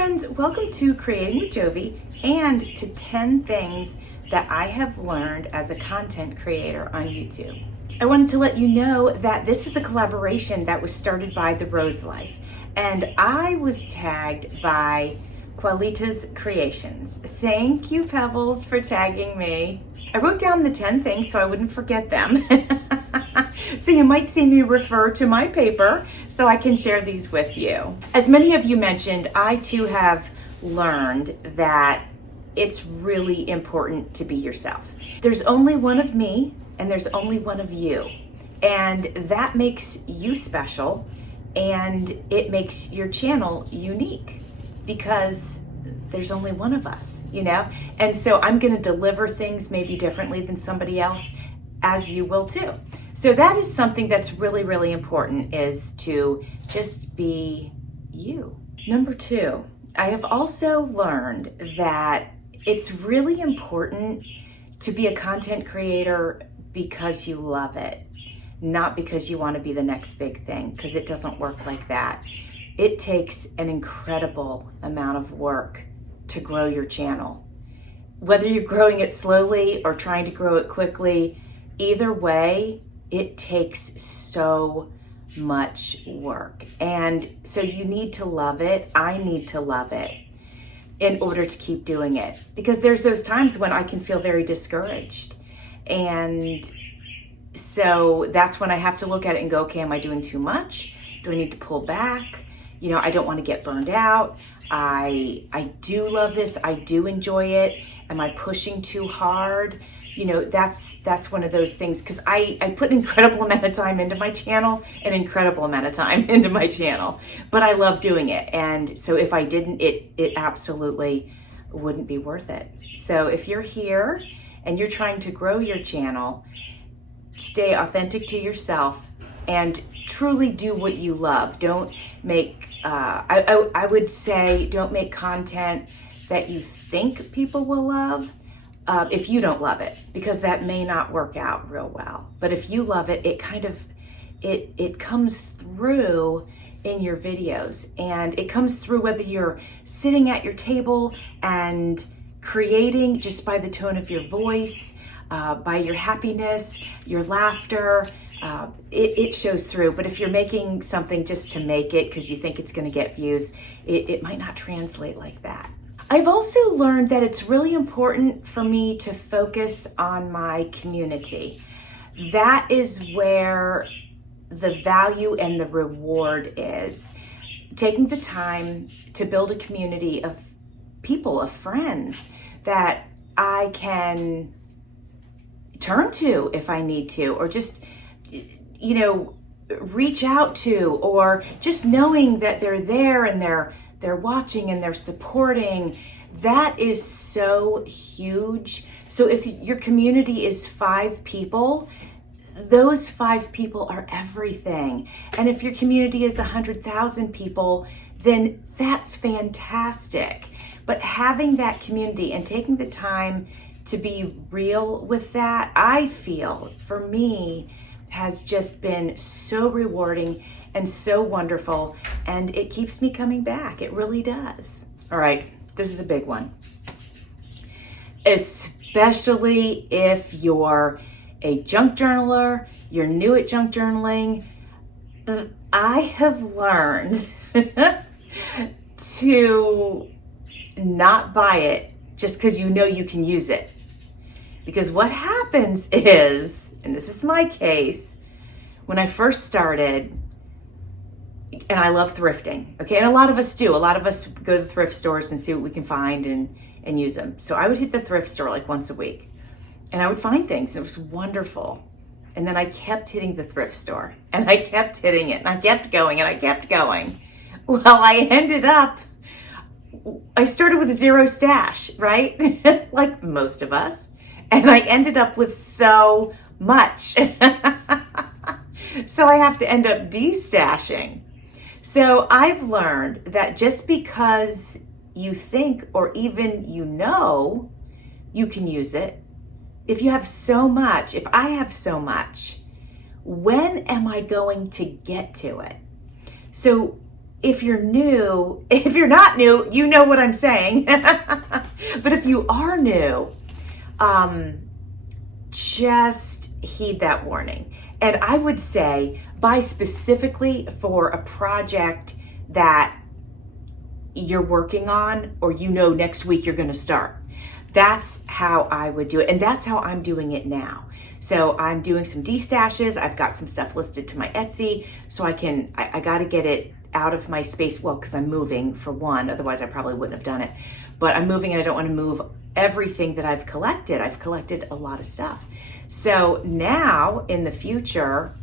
friends, welcome to Creating with Jovi and to 10 things that I have learned as a content creator on YouTube. I wanted to let you know that this is a collaboration that was started by The Rose Life, and I was tagged by Qualitas Creations. Thank you, Pebbles, for tagging me. I wrote down the 10 things so I wouldn't forget them. So you might see me refer to my paper so I can share these with you. As many of you mentioned, I too have learned that it's really important to be yourself. There's only one of me and there's only one of you. And that makes you special and it makes your channel unique because there's only one of us, you know? And so I'm gonna deliver things maybe differently than somebody else, as you will too. So that is something that's really, really important, is to just be you. Number 2, I have also learned that it's really important to be a content creator because you love it, not because you want to be the next big thing, because it doesn't work like that. It takes an incredible amount of work to grow your channel. Whether you're growing it slowly or trying to grow it quickly, either way, it takes so much work. And so you need to love it. I need to love it in order to keep doing it. Because there's those times when I can feel very discouraged. And so that's when I have to look at it and go, okay, am I doing too much? Do I need to pull back? You know, I don't want to get burned out. I do love this. I do enjoy it. Am I pushing too hard? You know, that's one of those things, because I put an incredible amount of time into my channel, but I love doing it. And so if I didn't, it absolutely wouldn't be worth it. So if you're here and you're trying to grow your channel, stay authentic to yourself and truly do what you love. Don't make, I would say, don't make content that you think people will love. If you don't love it, because that may not work out real well. But if you love it, it comes through in your videos, and it comes through whether you're sitting at your table and creating just by the tone of your voice, by your happiness, your laughter, it shows through. But if you're making something just to make it because you think it's going to get views, it might not translate like that. I've also learned that it's really important for me to focus on my community. That is where the value and the reward is. Taking the time to build a community of people, of friends that I can turn to if I need to, or just, you know, reach out to, or just knowing that they're there and they're watching and they're supporting. That is so huge. So if your community is 5 people, those 5 people are everything. And if your community is 100,000 people, then that's fantastic. But having that community and taking the time to be real with that, I feel, for me, has just been so rewarding and so wonderful, and it keeps me coming back. It really does. All right, this is a big one. Especially if you're a junk journaler, you're new at junk journaling, I have learned to not buy it just because you know you can use it. Because what happens is, and this is my case, when I first started, and I love thrifting, okay? And a lot of us do. A lot of us go to the thrift stores and see what we can find and use them. So I would hit the thrift store like once a week, and I would find things, and it was wonderful. And then I kept hitting the thrift store, and I kept hitting it, and I kept going, and I kept going. Well, I started with a 0 stash, right? Like most of us. And I ended up with so much. So I have to end up destashing. So I've learned that just because you think, or even you know, you can use it, if you have so much, if I have so much, when am I going to get to it? So if you're new, if you're not new, you know what I'm saying. But if you are new, just heed that warning. And I would say buy specifically for a project that you're working on, or next week you're going to start. That's how I would do it. And that's how I'm doing it now. So I'm doing some destashes. I've got some stuff listed to my Etsy, so I got to get it out of my space. Well, because I'm moving, for one, otherwise I probably wouldn't have done it. But I'm moving and I don't want to move everything that I've collected. I've collected a lot of stuff. So now in the future,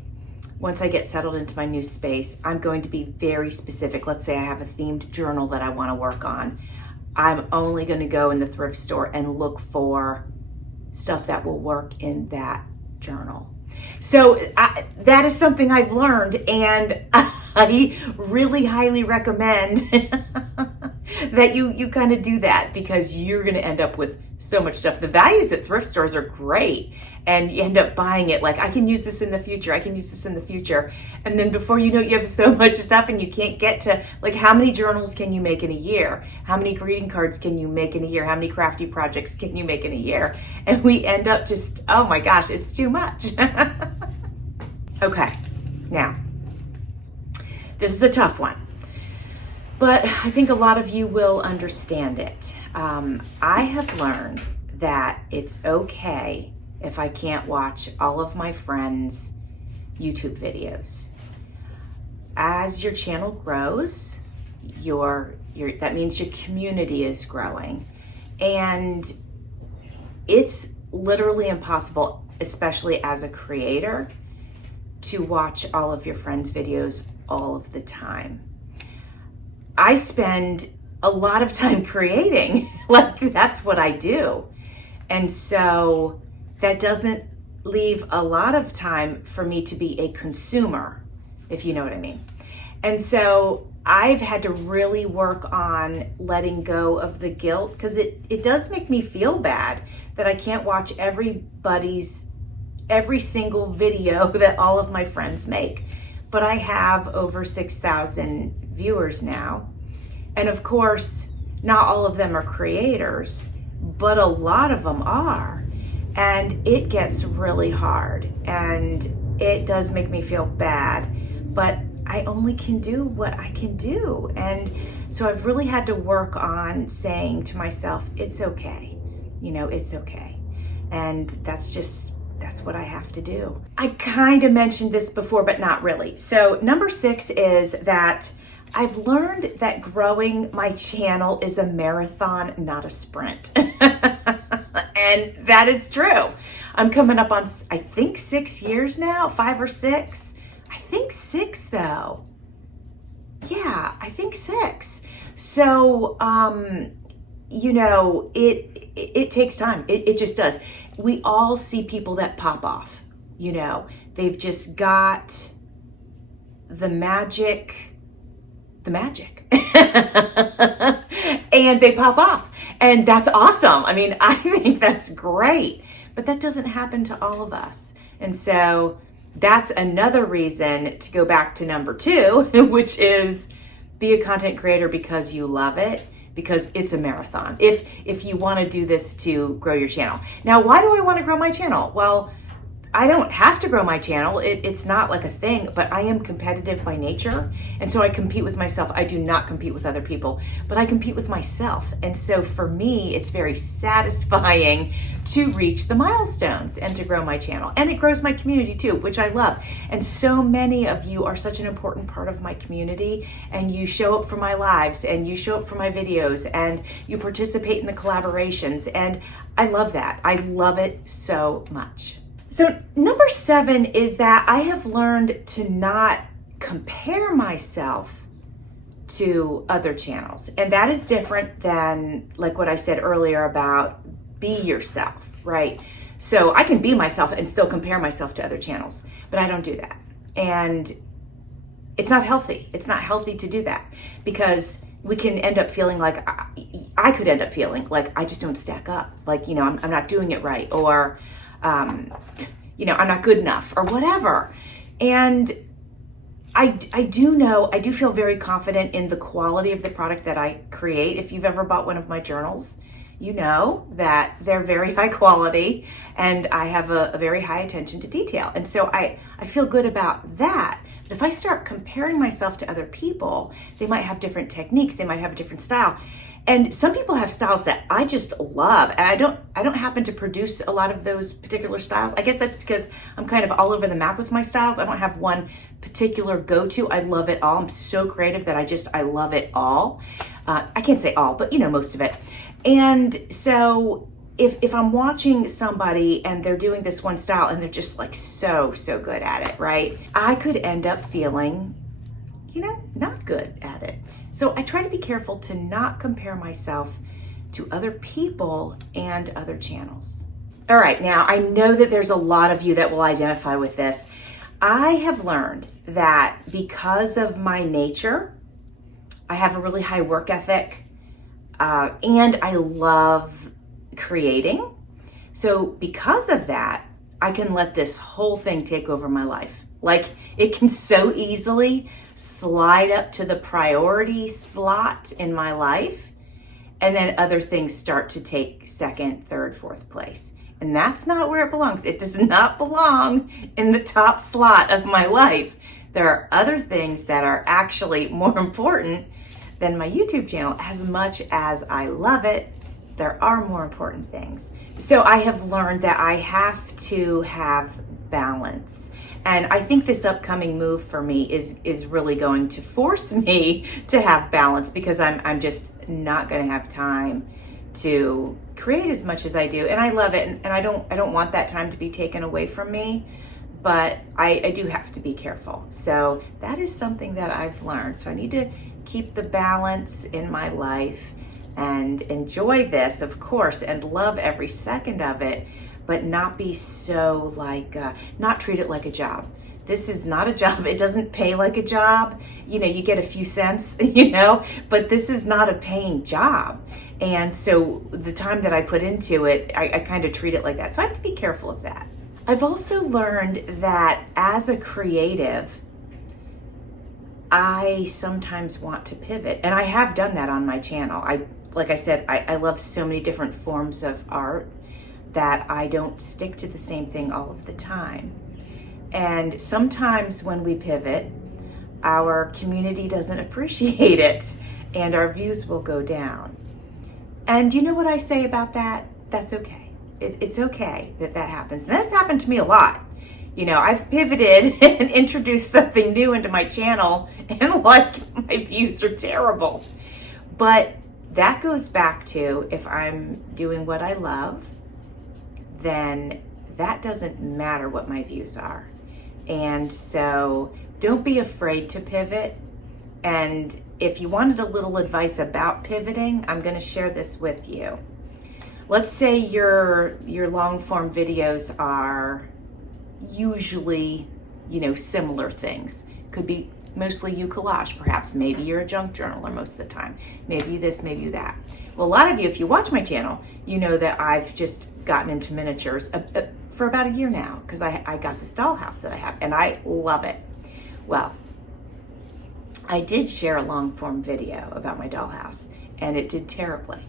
once I get settled into my new space, I'm going to be very specific. Let's say I have a themed journal that I want to work on. I'm only going to go in the thrift store and look for stuff that will work in that journal. So that is something I've learned, and I really highly recommend that you kind of do that, because you're going to end up with so much stuff. The values at thrift stores are great, and you end up buying it like, I can use this in the future. I can use this in the future. And then before you know it, you have so much stuff and you can't get to, like, how many journals can you make in a year? How many greeting cards can you make in a year? How many crafty projects can you make in a year? And we end up just, oh my gosh, it's too much. Okay, now, this is a tough one, but I think a lot of you will understand it. I have learned that it's okay if I can't watch all of my friends' YouTube videos. As your channel grows, that means your community is growing, and it's literally impossible, especially as a creator, to watch all of your friends' videos all of the time. I spend a lot of time creating, like that's what I do. And so that doesn't leave a lot of time for me to be a consumer, if you know what I mean. And so I've had to really work on letting go of the guilt, because it does make me feel bad that I can't watch every single video that all of my friends make. But I have over 6,000 viewers now. And of course, not all of them are creators, but a lot of them are. And it gets really hard, and it does make me feel bad, but I only can do what I can do. And so I've really had to work on saying to myself, it's okay. It's okay. And that's what I have to do. I kind of mentioned this before, but not really. So number 6 is that I've learned that growing my channel is a marathon, not a sprint. And that is true. I'm coming up on, I think, 6 years now, 5 or 6. I think 6 though. Yeah, I think 6. So, it takes time. It just does. We all see people that pop off. They've just got the magic. And they pop off. And that's awesome. I mean, I think that's great. But that doesn't happen to all of us. And so that's another reason to go back to number 2, which is be a content creator because you love it, because it's a marathon. If you want to do this to grow your channel. Now, why do I want to grow my channel? Well, I don't have to grow my channel. It's not like a thing, but I am competitive by nature. And so I compete with myself. I do not compete with other people, but I compete with myself. And so for me, it's very satisfying to reach the milestones and to grow my channel. And it grows my community too, which I love. And so many of you are such an important part of my community, and you show up for my lives and you show up for my videos and you participate in the collaborations. And I love that. I love it so much. So number 7 is that I have learned to not compare myself to other channels. And that is different than like what I said earlier about be yourself, right? So I can be myself and still compare myself to other channels, but I don't do that. And it's not healthy. It's not healthy to do that, because we can end up feeling like, I could end up feeling like I just don't stack up. Like, I'm not doing it right, or I'm not good enough, or whatever. And I do feel very confident in the quality of the product that I create. If you've ever bought one of my journals, you know that they're very high quality and I have a very high attention to detail. And so I feel good about that. But if I start comparing myself to other people, they might have different techniques, they might have a different style. And some people have styles that I just love, and I don't happen to produce a lot of those particular styles. I guess that's because I'm kind of all over the map with my styles. I don't have one particular go-to. I love it all. I'm so creative that I love it all. I can't say all, but most of it. And so if I'm watching somebody and they're doing this one style and they're just like so good at it, right? I could end up feeling, not good at it. So I try to be careful to not compare myself to other people and other channels. All right, now I know that there's a lot of you that will identify with this. I have learned that because of my nature, I have a really high work ethic, and I love creating. So because of that, I can let this whole thing take over my life. Like, it can so easily slide up to the priority slot in my life, and then other things start to take second, third, fourth place. And that's not where it belongs. It does not belong in the top slot of my life. There are other things that are actually more important than my YouTube channel. As much as I love it, there are more important things. So I have learned that I have to have balance. And I think this upcoming move for me is really going to force me to have balance, because I'm just not going to have time to create as much as I do. And I love it, and I don't want that time to be taken away from me, but I do have to be careful. So that is something that I've learned. So I need to keep the balance in my life and enjoy this, of course, and love every second of it, but not be so not treat it like a job. This is not a job. It doesn't pay like a job. You get a few cents, but this is not a paying job. And so the time that I put into it, I kind of treat it like that. So I have to be careful of that. I've also learned that as a creative, I sometimes want to pivot. And I have done that on my channel. Like I said, I love so many different forms of art that I don't stick to the same thing all of the time. And sometimes when we pivot, our community doesn't appreciate it and our views will go down. And you know what I say about that? That's okay. It's okay that happens. And that's happened to me a lot. I've pivoted and introduced something new into my channel, and my views are terrible. But that goes back to, if I'm doing what I love, then that doesn't matter what my views are. And so don't be afraid to pivot. And if you wanted a little advice about pivoting, I'm going to share this with you. Let's say your long form videos are usually, similar things. Could be mostly you collage, perhaps. Maybe you're a junk journaler most of the time. Maybe you this, maybe you that. Well, a lot of you, if you watch my channel, you know that I've just gotten into miniatures for about a year now, because I got this dollhouse that I have, and I love it. Well, I did share a long form video about my dollhouse, and it did terribly.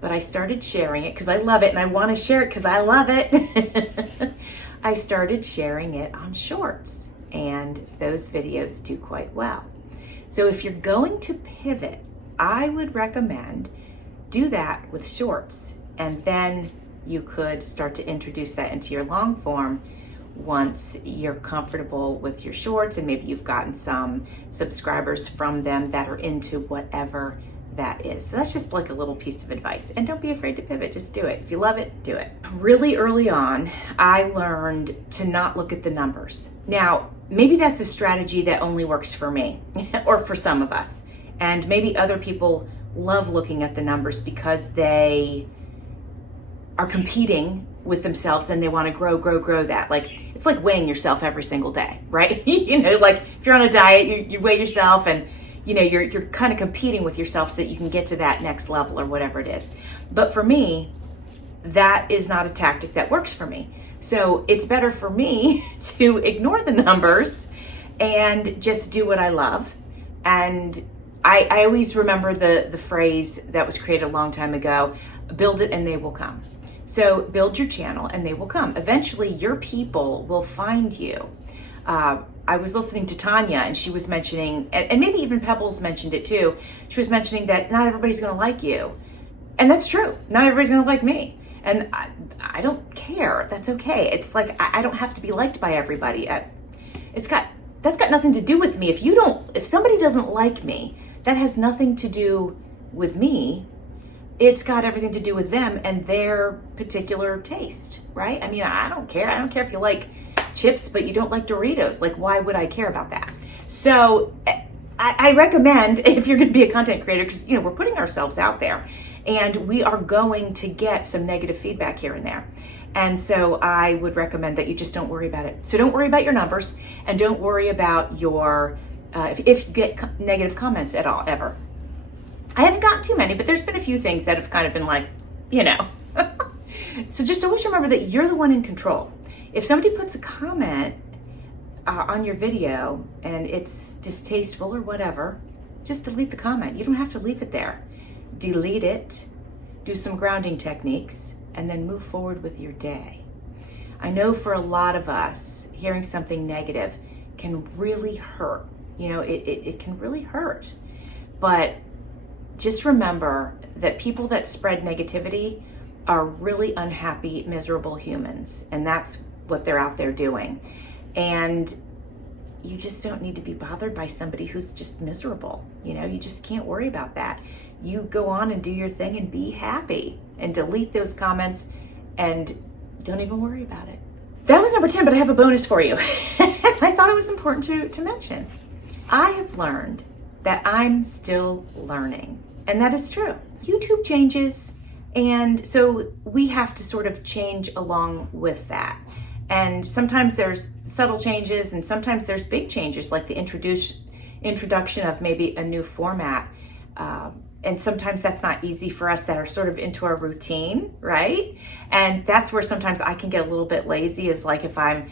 But I started sharing it because I love it, and I want to share it because I love it. I started sharing it on shorts, and those videos do quite well. So if you're going to pivot, I would recommend do that with shorts, and then you could start to introduce that into your long form once you're comfortable with your shorts, and maybe you've gotten some subscribers from them that are into whatever that is. So that's just like a little piece of advice. And don't be afraid to pivot, just do it. If you love it, do it. Really early on, I learned to not look at the numbers. Now, maybe that's a strategy that only works for me or for some of us. And maybe other people love looking at the numbers because they are competing with themselves and they want to grow that. Like, it's like weighing yourself every single day, right? Like if you're on a diet, you weigh yourself, and you're kind of competing with yourself so that you can get to that next level or whatever it is. But for me, that is not a tactic that works for me. So it's better for me to ignore the numbers and just do what I love. And I always remember the phrase that was created a long time ago, build it and they will come. So build your channel and they will come. Eventually your people will find you. I was listening to Tanya and she was mentioning, and maybe even Pebbles mentioned it too, she was mentioning that not everybody's gonna like you. And that's true, not everybody's gonna like me. And I don't care, that's okay. It's like, I don't have to be liked by everybody. That's got nothing to do with me. If somebody doesn't like me, that has nothing to do with me. It's got everything to do with them and their particular taste, right? I mean, I don't care. I don't care if you like chips, but you don't like Doritos. Like, why would I care about that? So I recommend, if you're going to be a content creator, because, we're putting ourselves out there and we are going to get some negative feedback here and there. And so I would recommend that you just don't worry about it. So don't worry about your numbers and don't worry about your, if you get negative comments at all, ever. I haven't gotten too many, but there's been a few things that have kind of been like, So just always remember that you're the one in control. If somebody puts a comment on your video and it's distasteful or whatever, just delete the comment. You don't have to leave it there. Delete it, do some grounding techniques, and then move forward with your day. I know for a lot of us, hearing something negative can really hurt. It can really hurt. But just remember that people that spread negativity are really unhappy, miserable humans. And that's what they're out there doing. And you just don't need to be bothered by somebody who's just miserable. You just can't worry about that. You go on and do your thing and be happy and delete those comments and don't even worry about it. That was number 10, but I have a bonus for you. I thought it was important to mention. I have learned that I'm still learning, and that is true. YouTube changes, and so we have to sort of change along with that. And sometimes there's subtle changes, and sometimes there's big changes, like the introduction of maybe a new format. And sometimes that's not easy for us that are sort of into our routine, right? And that's where sometimes I can get a little bit lazy, is like if I'm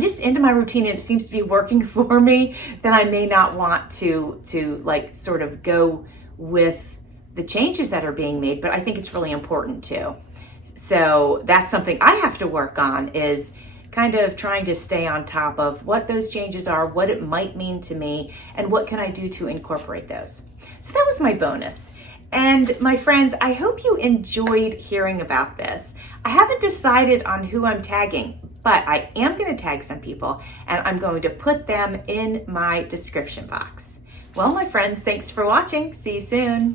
just into my routine and it seems to be working for me, then I may not want to like sort of go with the changes that are being made, but I think it's really important too. So that's something I have to work on, is kind of trying to stay on top of what those changes are, what it might mean to me, and what can I do to incorporate those. So that was my bonus. And my friends, I hope you enjoyed hearing about this. I haven't decided on who I'm tagging, but I am going to tag some people, and I'm going to put them in my description box. Well, my friends, thanks for watching. See you soon.